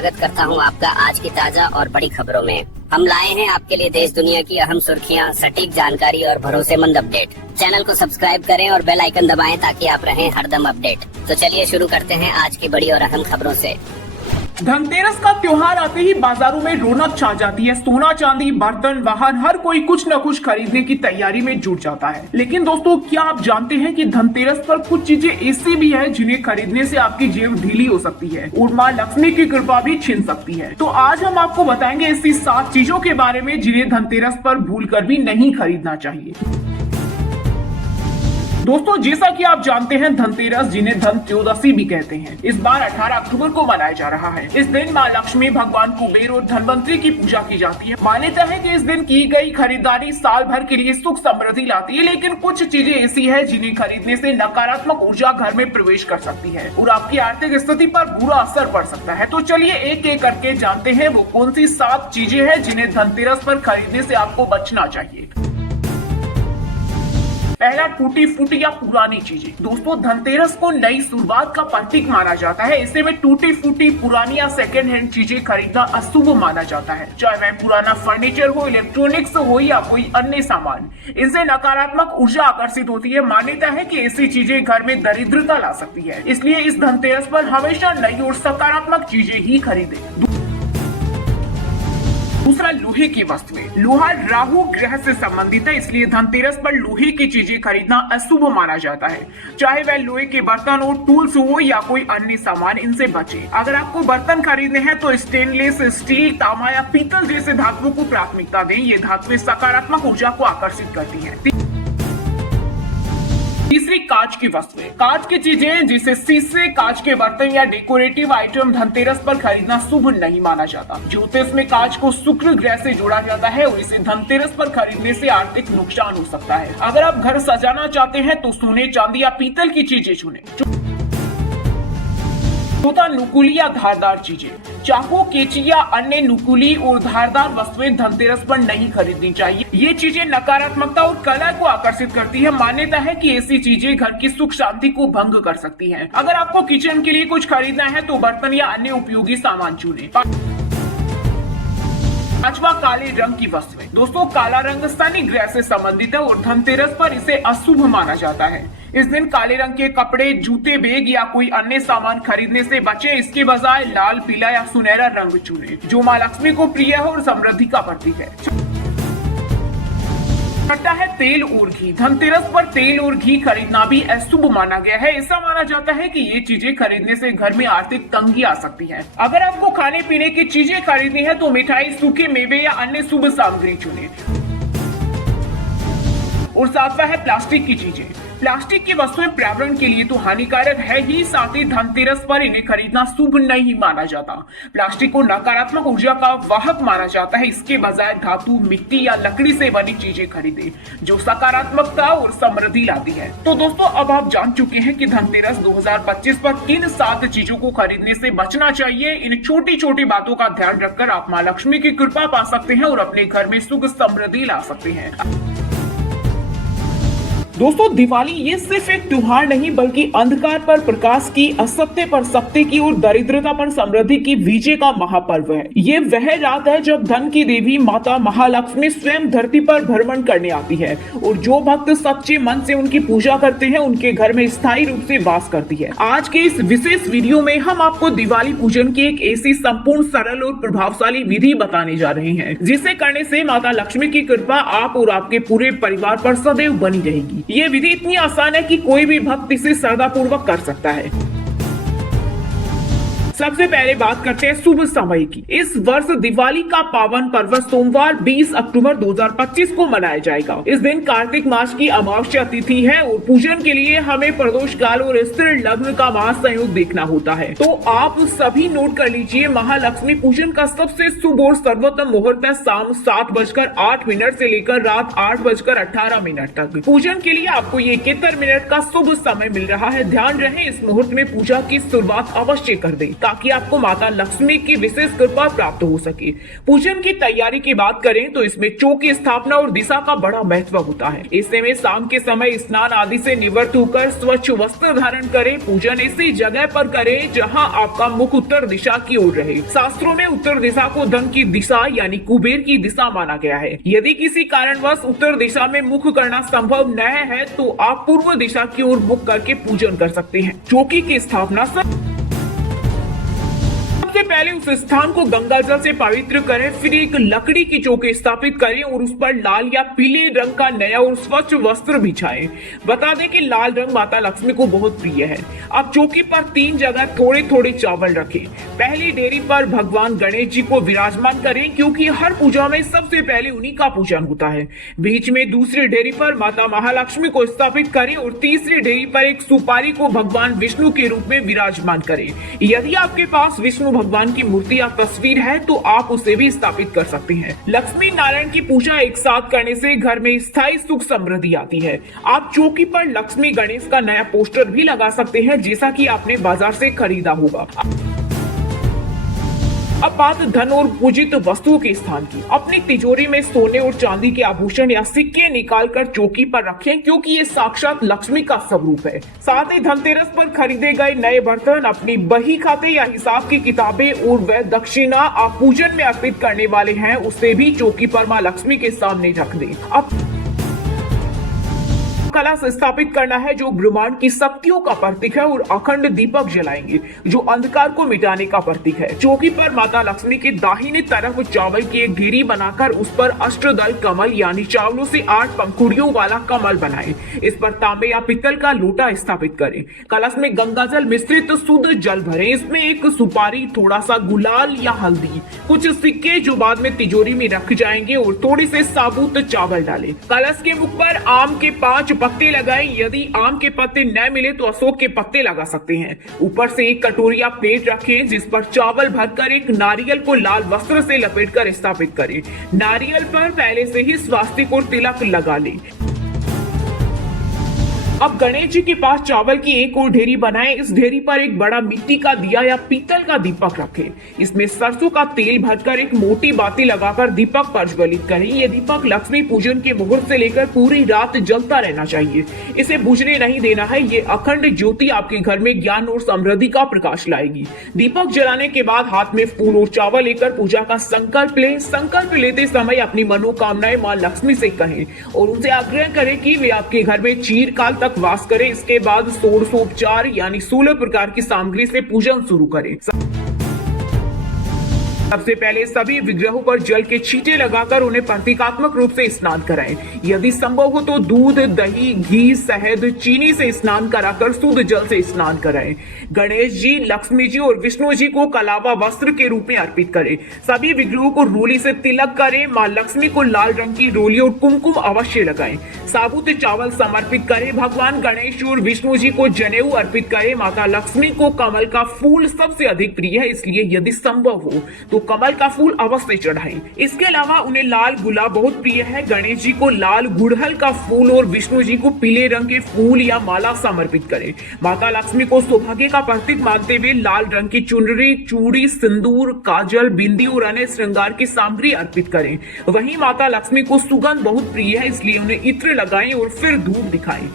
स्वागत करता हूं आपका आज की ताजा और बड़ी खबरों में। हम लाए हैं आपके लिए देश दुनिया की अहम सुर्खियां, सटीक जानकारी और भरोसेमंद अपडेट। चैनल को सब्सक्राइब करें और बेल आइकन दबाएं ताकि आप रहें हरदम अपडेट। तो चलिए शुरू करते हैं आज की बड़ी और अहम खबरों से। धनतेरस का त्योहार आते ही बाजारों में रौनक छा जाती है। सोना चांदी, बर्तन, वाहन, हर कोई कुछ न कुछ खरीदने की तैयारी में जुट जाता है। लेकिन दोस्तों, क्या आप जानते हैं कि धनतेरस पर कुछ चीजें ऐसी भी है जिन्हें खरीदने से आपकी जेब ढीली हो सकती है और मां लक्ष्मी की कृपा भी छिन सकती है। तो आज हम आपको बताएंगे ऐसी 7 चीजों के बारे में जिन्हें धनतेरस पर भूलकर भी नहीं खरीदना चाहिए। दोस्तों, जैसा कि आप जानते हैं, धनतेरस जिन्हें धन त्रयोदशी भी कहते हैं, इस बार 18 अक्टूबर को मनाया जा रहा है। इस दिन मां लक्ष्मी, भगवान कुबेर और धनवंतरी की पूजा की जाती है। मान्यता है कि इस दिन की गई खरीदारी साल भर के लिए सुख समृद्धि लाती है। लेकिन कुछ चीजें ऐसी है जिन्हें खरीदने से नकारात्मक ऊर्जा घर में प्रवेश कर सकती है और आपकी आर्थिक स्थिति पर बुरा असर पड़ सकता है। तो चलिए एक एक करके जानते हैं वो कौन सी 7 चीजें हैं जिन्हें धनतेरस पर खरीदने से आपको बचना चाहिए। पहला, टूटी फूटी या पुरानी चीजें। दोस्तों, धनतेरस को नई शुरुआत का प्रतीक माना जाता है। ऐसे में टूटी फूटी, पुरानी या सेकेंड हैंड चीजें खरीदना अशुभ माना जाता है। चाहे वह पुराना फर्नीचर हो, इलेक्ट्रॉनिक्स हो या कोई अन्य सामान, इनसे नकारात्मक ऊर्जा आकर्षित होती है। मान्यता है कि ऐसी चीजें घर में दरिद्रता ला सकती है। इसलिए इस धनतेरस पर हमेशा नई और सकारात्मक चीजें ही खरीदें। दूसरा, लोहे की वस्तुएं। लोहा राहु ग्रह से संबंधित है, इसलिए धनतेरस पर लोहे की चीजें खरीदना अशुभ माना जाता है। चाहे वह लोहे के बर्तन हो, टूल्स हो या कोई अन्य सामान, इनसे बचें। अगर आपको बर्तन खरीदने हैं तो स्टेनलेस स्टील, तांबा या पीतल जैसे धातुओं को प्राथमिकता दें। ये धातुएं सकारात्मक ऊर्जा को आकर्षित करती हैं। तीसरी, कांच की वस्तुएं। कांच की चीजें जैसे शीशे, कांच के बर्तन या डेकोरेटिव आइटम धनतेरस पर खरीदना शुभ नहीं माना जाता। ज्योतिष में कांच को शुक्र ग्रह से जोड़ा जाता है और इसे धनतेरस पर खरीदने से आर्थिक नुकसान हो सकता है। अगर आप घर सजाना चाहते हैं तो सोने, चांदी या पीतल की चीजें चुनें। चौथा, नुकीली या धारदार चीजें। चाकू, कैंची या अन्य नुकीली और धारदार वस्तुएं धनतेरस पर नहीं खरीदनी चाहिए। ये चीजें नकारात्मकता और कला को आकर्षित करती है। मान्यता है कि ऐसी चीजें घर की सुख शांति को भंग कर सकती हैं। अगर आपको किचन के लिए कुछ खरीदना है तो बर्तन या अन्य उपयोगी सामान चुनें। पांचवा, काले रंग की वस्तुएं। दोस्तों, काला रंग शनि ग्रह से संबंधित है और धनतेरस पर इसे अशुभ माना जाता है। इस दिन काले रंग के कपड़े, जूते, बैग या कोई अन्य सामान खरीदने से बचें। इसके बजाय लाल, पीला या सुनहरा रंग चुनें, जो मां लक्ष्मी को प्रिय है और समृद्धि का प्रतीक है। छठा है, तेल और घी। धनतेरस पर तेल और घी खरीदना भी अशुभ माना गया है। ऐसा माना जाता है कि ये चीजें खरीदने से घर में आर्थिक तंगी आ सकती है। अगर आपको खाने पीने की चीजें खरीदनी है तो मिठाई, सूखे मेवे या अन्य शुभ सामग्री चुनें। और सातवां है, प्लास्टिक की चीजें। प्लास्टिक की वस्तुएं पर्यावरण के लिए तो हानिकारक है ही, साथ ही धनतेरस पर इन्हें खरीदना शुभ नहीं माना जाता। प्लास्टिक को नकारात्मक ऊर्जा का वाहक माना जाता है। इसके बजाय धातु, मिट्टी या लकड़ी से बनी चीजें खरीदें, जो सकारात्मकता और समृद्धि लाती है। तो दोस्तों, अब आप जान चुके हैं कि धनतेरस 2025 पर किन 7 चीजों को खरीदने से बचना चाहिए। इन छोटी छोटी बातों का ध्यान रखकर आप मां लक्ष्मी की कृपा पा सकते हैं और अपने घर में सुख समृद्धि ला सकते हैं। दोस्तों, दिवाली ये सिर्फ एक त्योहार नहीं बल्कि अंधकार पर प्रकाश की, असत्य पर सत्य की और दरिद्रता पर समृद्धि की विजय का महापर्व है। ये वह रात है जब धन की देवी माता महालक्ष्मी स्वयं धरती पर भ्रमण करने आती है और जो भक्त सच्चे मन से उनकी पूजा करते हैं उनके घर में स्थायी रूप से वास करती है। आज के इस विशेष वीडियो में हम आपको दिवाली पूजन की एक ऐसी संपूर्ण, सरल और प्रभावशाली विधि बताने जा रहे हैं जिसे करने से माता लक्ष्मी की कृपा आप और आपके पूरे परिवार पर सदैव बनी रहेगी। ये विधि इतनी आसान है कि कोई भी भक्त इसे श्रद्धापूर्वक कर सकता है। सबसे पहले बात करते हैं शुभ समय की। इस वर्ष दिवाली का पावन पर्व सोमवार 20 अक्टूबर 2025 को मनाया जाएगा। इस दिन कार्तिक मास की अमावस्या तिथि है और पूजन के लिए हमें प्रदोष काल और स्त्री लग्न का महासंयोग देखना होता है। तो आप सभी नोट कर लीजिए, महालक्ष्मी पूजन का सबसे शुभ और सर्वोत्तम मुहूर्त है शाम 7:08 से लेकर रात 8:18 तक। पूजन के लिए आपको ये 71 मिनट का शुभ समय मिल रहा है। ध्यान रहे, इस मुहूर्त में पूजा की शुरुआत अवश्य कर दें ताकि आपको माता लक्ष्मी की विशेष कृपा प्राप्त हो सके। पूजन की तैयारी की बात करें तो इसमें चौकी स्थापना और दिशा का बड़ा महत्व होता है। ऐसे में शाम के समय स्नान आदि से निवृत्त होकर स्वच्छ वस्त्र धारण करें। पूजन ऐसी जगह पर करें जहां आपका मुख उत्तर दिशा की ओर रहे। शास्त्रों में उत्तर दिशा को धन की दिशा यानी कुबेर की दिशा माना गया है। यदि किसी कारणवश उत्तर दिशा में मुख करना संभव न है तो आप पूर्व दिशा की ओर मुख करके पूजन कर सकते हैं। चौकी की स्थापना सबसे पहले उस स्थान को गंगा जल से पवित्र करें, फिर एक लकड़ी की चौकी स्थापित करें और उस पर लाल या पीले रंग का नया और स्वच्छ वस्त्र बिछाएं। बता दें कि लाल रंग माता लक्ष्मी को बहुत प्रिय है। अब चौकी पर 3 जगह थोड़े थोड़े चावल रखें। पहली डेरी पर भगवान गणेश जी को विराजमान करें, क्योंकि हर पूजा में सबसे पहले उन्हीं का पूजन होता है। बीच में दूसरी डेरी पर माता महालक्ष्मी को स्थापित करें और तीसरी डेरी पर एक सुपारी को भगवान विष्णु के रूप में विराजमान करें। यदि आपके पास विष्णु भगवान की मूर्ति या तस्वीर है तो आप उसे भी स्थापित कर सकते हैं। लक्ष्मी नारायण की पूजा एक साथ करने से घर में स्थायी सुख समृद्धि आती है। आप चौकी पर लक्ष्मी गणेश का नया पोस्टर भी लगा सकते हैं, जैसा कि आपने बाजार से खरीदा होगा। अब बात धन और पूजित वस्तुओं के स्थान की। अपनी तिजोरी में सोने और चांदी के आभूषण या सिक्के निकालकर चौकी पर रखें, क्योंकि ये साक्षात लक्ष्मी का स्वरूप है। साथ ही धनतेरस पर खरीदे गए नए बर्तन, अपनी बही खाते या हिसाब की किताबें और वह दक्षिणा आप पूजन में अर्पित करने वाले हैं, उसे भी चौकी पर मां लक्ष्मी के सामने रख दें। अब कलश स्थापित करना है जो ब्रह्मांड की शक्तियों का प्रतीक है, और अखंड दीपक जलाएंगे जो अंधकार को मिटाने का प्रतीक है। चौकी पर माता लक्ष्मी की दाहिनी तरफ चावल की एक ढेरी बनाकर उस पर अष्टदल कमल यानी चावलों से 8 पंखुड़ियों वाला कमल बनाएं। इस पर तांबे या पित्तल का लोटा स्थापित करें। कलश में गंगा जल मिश्रित शुद्ध जल भरें। इसमें एक सुपारी, थोड़ा सा गुलाल या हल्दी, कुछ सिक्के जो बाद में तिजोरी में रख जाएंगे और थोड़ी से साबुत चावल डालें। कलश के मुख पर आम के 5 पत्ते लगाएं। यदि आम के पत्ते न मिले तो अशोक के पत्ते लगा सकते हैं। ऊपर से एक कटोरी या प्लेट रखें जिस पर चावल भरकर एक नारियल को लाल वस्त्र से लपेटकर स्थापित करें। नारियल पर पहले से ही स्वास्तिक और तिलक लगा लें। अब गणेश जी के पास चावल की एक और ढेरी बनाएं। इस ढेरी पर एक बड़ा मिट्टी का दिया या पीतल का दीपक रखें। इसमें सरसों का तेल भरकर एक मोटी बाती लगाकर दीपक प्रज्वलित करें। यह दीपक लक्ष्मी पूजन के मुहूर्त से लेकर पूरी रात जलता रहना चाहिए। इसे बुझने नहीं देना है। ये अखंड ज्योति आपके घर में ज्ञान और समृद्धि का प्रकाश लाएगी। दीपक जलाने के बाद हाथ में फूल और चावल लेकर पूजा का संकल्प लें। संकल्प लेते समय अपनी मनोकामनाएं मां लक्ष्मी से कहें और उनसे आग्रह करें कि वे आपके घर में चिरकाल तक वास करें। इसके बाद षोडशोपचार यानी 16 प्रकार की सामग्री से पूजन शुरू करें। सबसे पहले सभी विग्रहों पर जल के छींटे लगाकर उन्हें प्रतीकात्मक रूप से स्नान कराएं। यदि संभव हो तो दूध, दही, घी, शहद, चीनी से स्नान कराकर शुद्ध जल से स्नान कराएं। गणेश जी, लक्ष्मी जी और विष्णु जी को कलावा वस्त्र के रूप में अर्पित करें। सभी विग्रहों को रोली से तिलक करें। मां लक्ष्मी को लाल रंग की रोली और कुमकुम अवश्य लगाएं। साबुत चावल समर्पित करें। भगवान गणेश और विष्णु जी को जनेऊ अर्पित करें। माता लक्ष्मी को कमल का फूल सबसे अधिक प्रिय है, इसलिए यदि संभव हो तो कमल का फूल अवश्य चढ़ाएं। इसके अलावा उन्हें लाल गुलाब बहुत प्रिय है। गणेश जी को लाल गुड़हल का फूल और विष्णु जी को पीले रंग के फूल या माला समर्पित करें। माता लक्ष्मी को सौभाग्य का प्रतीक मानते हुए लाल रंग की चुनरी, चूड़ी, सिंदूर, काजल, बिंदी और अन्य श्रृंगार की सामग्री अर्पित करें। वहीं माता लक्ष्मी को सुगंध बहुत प्रिय है, इसलिए उन्हें इत्र लगाएं और फिर धूप दिखाएं।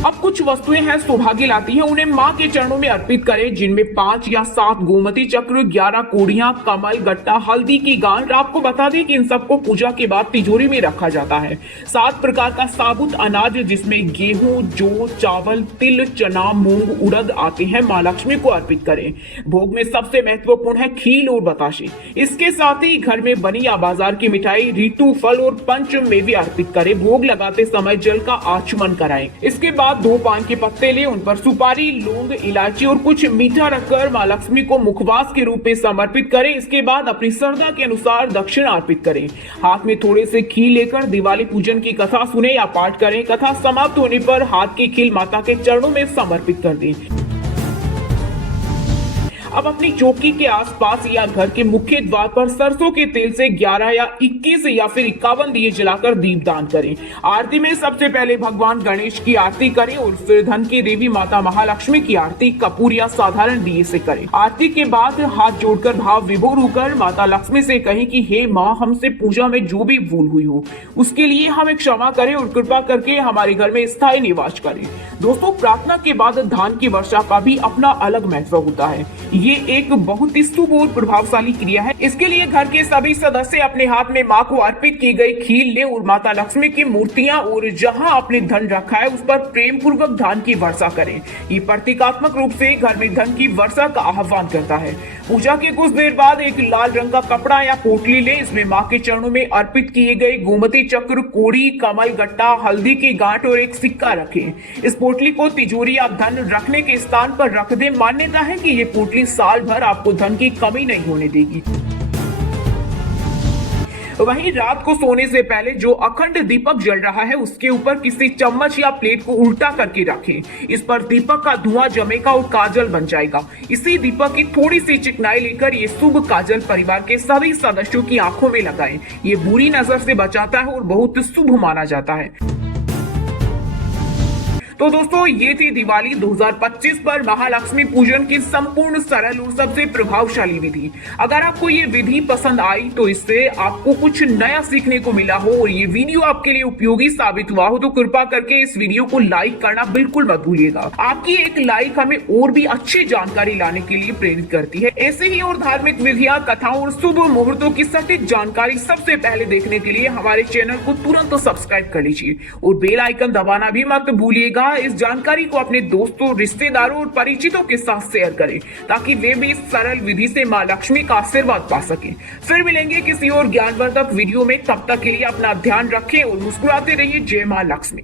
अब कुछ वस्तुएं हैं सौभाग्य लाती हैं, उन्हें मां के चरणों में अर्पित करें, जिनमें 5 या 7 गोमती चक्र, 11 कोड़ियां, कमल, गट्टा, हल्दी की गांठ। आपको बता दें कि इन सबको पूजा के बाद तिजोरी में रखा जाता है। 7 प्रकार का साबुत अनाज जिसमें गेहूं, जौ, चावल, तिल, चना, मूंग, उड़द आते हैं, मां लक्ष्मी को अर्पित करें। भोग में सबसे महत्वपूर्ण है खील और बताशे। इसके साथ ही घर में बनी या बाजार की मिठाई, ऋतु फल और पंच मेवे अर्पित करें। भोग लगाते समय जल का आचमन कराएं। इसके बाद 2 पान के पत्ते ले, उन पर सुपारी, लौंग, इलायची और कुछ मीठा रखकर मां लक्ष्मी को मुखवास के रूप में समर्पित करें। इसके बाद अपनी श्रद्धा के अनुसार दक्षिणा अर्पित करें। हाथ में थोड़े से खील लेकर दिवाली पूजन की कथा सुने या पाठ करें। कथा समाप्त होने पर हाथ की खील माता के चरणों में समर्पित कर दें। अब अपनी चौकी के आसपास या घर के मुख्य द्वार पर सरसों के तेल से 11 या 21 या फिर 51 दिए जलाकर दीपदान करें। आरती में सबसे पहले भगवान गणेश की आरती करें और फिर धन की देवी माता महालक्ष्मी की आरती कपूर या साधारण दिए से करें। आरती के बाद हाथ जोड़कर भाव विभोर होकर माता लक्ष्मी से कहें कि हे माँ, हमसे पूजा में जो भी भूल हुई हो उसके लिए हमें क्षमा करें और कृपा करके हमारे घर में स्थायी निवास करें। दोस्तों, प्रार्थना के बाद धान की वर्षा का भी अपना अलग महत्व होता है। ये एक बहुत ही शुभ और प्रभावशाली क्रिया है। इसके लिए घर के सभी सदस्य अपने हाथ में माँ को अर्पित की गई खीर ले और माता लक्ष्मी की मूर्तियां और जहां आपने धन रखा है उस पर प्रेम पूर्वक धान की वर्षा करें। ये प्रतीकात्मक रूप से घर में धन की वर्षा का आह्वान करता है। पूजा के कुछ देर बाद एक लाल रंग का कपड़ा या पोटली ले, इसमें माँ के चरणों में अर्पित किए गए गोमती चक्र, कोड़ी, कमल गट्टा, हल्दी की गांठ और एक सिक्का रखें। इस पोटली को तिजोरी या धन रखने के स्थान पर रख दें। मान्यता है कि ये पोटली साल भर आपको धन की कमी नहीं होने देगी। वहीं रात को सोने से पहले जो अखंड दीपक जल रहा है उसके ऊपर किसी चम्मच या प्लेट को उल्टा करके रखें। इस पर दीपक का धुआं जमेगा और काजल बन जाएगा। इसी दीपक की थोड़ी सी चिकनाई लेकर ये शुभ काजल परिवार के सभी सदस्यों की आंखों में लगाएं। ये बुरी नजर से बचाता है और बहुत शुभ माना जाता है। तो दोस्तों, ये थी दिवाली 2025 पर महालक्ष्मी पूजन की संपूर्ण सरल और सबसे प्रभावशाली विधि। अगर आपको ये विधि पसंद आई तो इससे आपको कुछ नया सीखने को मिला हो और ये वीडियो आपके लिए उपयोगी साबित हुआ हो तो कृपा करके इस वीडियो को लाइक करना बिल्कुल मत भूलिएगा। आपकी एक लाइक हमें और भी अच्छी जानकारी लाने के लिए प्रेरित करती है। ऐसे ही और धार्मिक विधियां, कथाओं और शुभ मुहूर्तों की सटीक जानकारी सबसे पहले देखने के लिए हमारे चैनल को तुरंत सब्सक्राइब कर लीजिए और बेल आइकन दबाना भी मत भूलिएगा। इस जानकारी को अपने दोस्तों, रिश्तेदारों और परिचितों के साथ शेयर करें ताकि वे भी इस सरल विधि से मां लक्ष्मी का आशीर्वाद पा सकें। फिर मिलेंगे किसी और ज्ञानवर्धक वीडियो में। तब तक के लिए अपना ध्यान रखें और मुस्कुराते रहिए। जय मां लक्ष्मी।